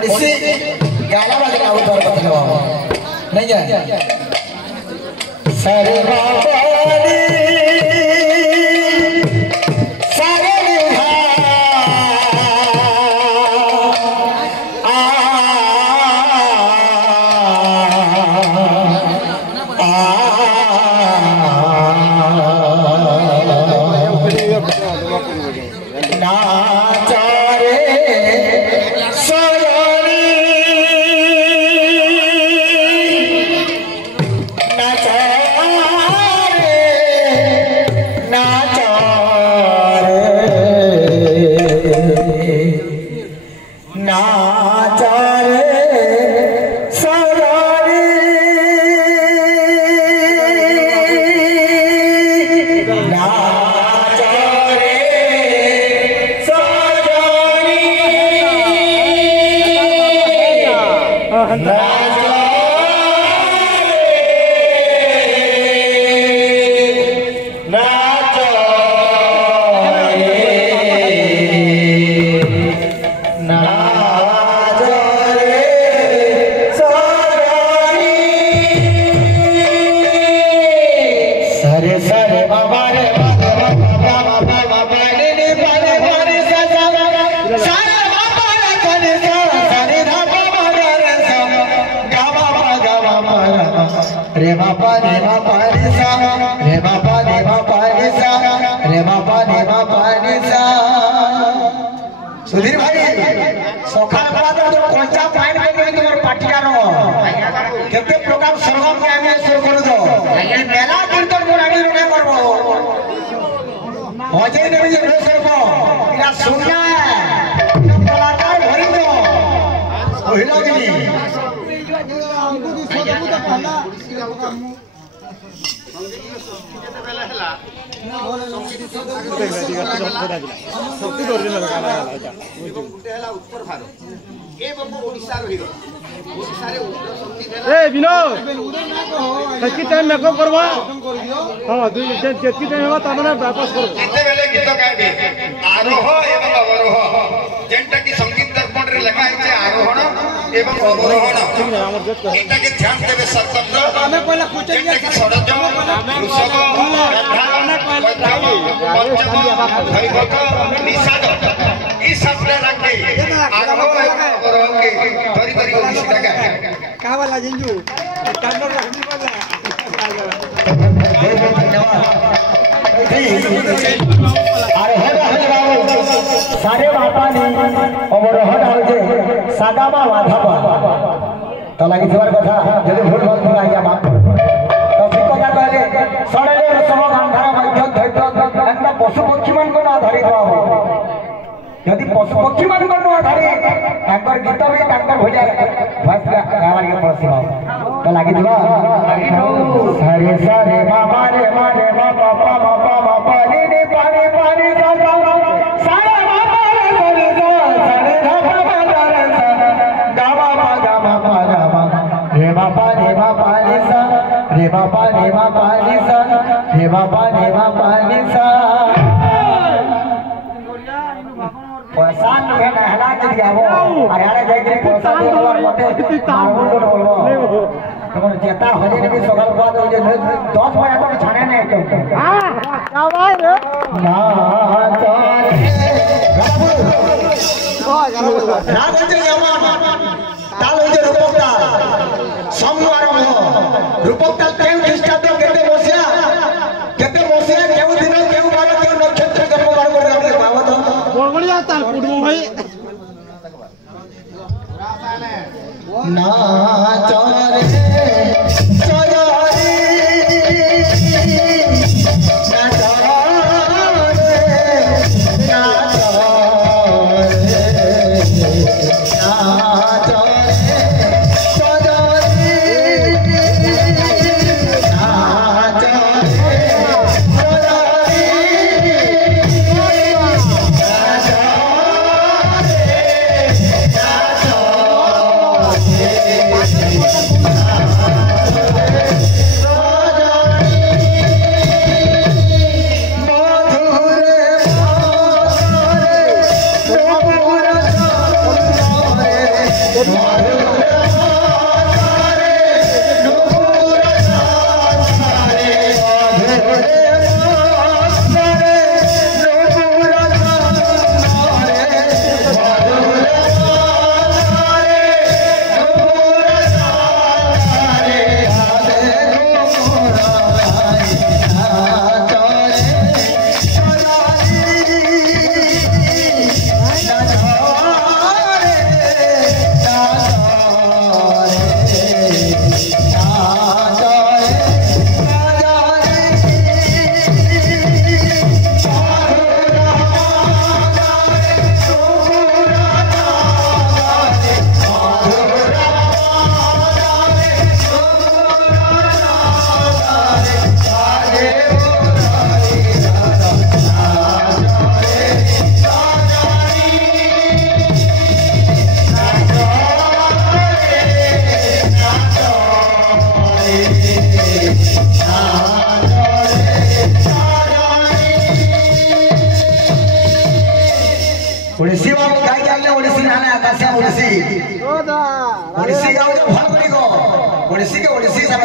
ओडिसी गाना बजना हो तोर बतलो नहीं जा सारे बाबानी सारे निभा सुधीर भाई सकाल बाद तो कोंचा पाइन के तोर पाटिया रो केते प्रोग्राम सरगम के आगे शुरू कर दो ई मेला कीर्तन मुराडी रे करबो होजे ने भी रे सरको इरा सुनना है कलाकार भरी दो ओहिला के लिए हमको दी सब तो पहला टाइम मेकअप करवा हां जेतकी टाइम होगा तमने वापस करो केते बेले गीत गाइबे आरोह एवं अवरोह जेंटा की संगीत दर्पण रे लिखा है आरोहण एवं अवरोहण एटा के ध्यान देबे सतंत्र हमें पहला पूछिए कि षडजम ऋषभ पंचम भैभक निषाद ई शब्द रखे आरोह अवरोह के धरी धरी ओडिसी लगा का वाला जिंजू कांदर रखनी वाला अरे हे बाबू सारे बापानी अवरोह डालजे सागामा माधव तो लगी थोर कथा जदी भूल भाल थोड़ा आया बाप तो ठीक कथा कहले सडले सब गांधार मध्य धैर्य अन्य पशु पक्षी मन को ना धरि दो यदि पशु पक्षी मन को ना धरि ताकर गीत भी ताकर भोजा भस गावार के पड़सी तो लगी थोड़ा सारे सारे मामा रे मारे बाबा बाबा बाबा पानी रे पानी पानी सा सारे मामा रे सारे सारे बाबा बाबा रे गावा गावा गावा रे बाबा रे बाबा रे सा रे बाबा रे बाबा रे सा रे बाबा रे बाबा रे सा पहचान में नहला के दियावो अरे अरे जय जय पहचान तो मते मारबो बोलबो तमन जेता होजे ने भी सगल बात हो जे 10 बजे तक छाने नहीं तो हां क्या भाई रे ना चार ना गंजे जवान ताल हो जे रूपकता समूह आरंभ रूपकता केउ डिस्टा तो केते बसिया केउ दिन केउ बार केउ नक्षत्र जन्म बार कर हमरे बाबा तो बढ़िया ताल कुडू भाई ना चारे चारे ना चारे ना ओडिसी बाबू गाई जाने ओडिसी नाना आकाश ओडिसी ओडिसी गाँव जो भल करी गो ओडिसी के ओडिसी सब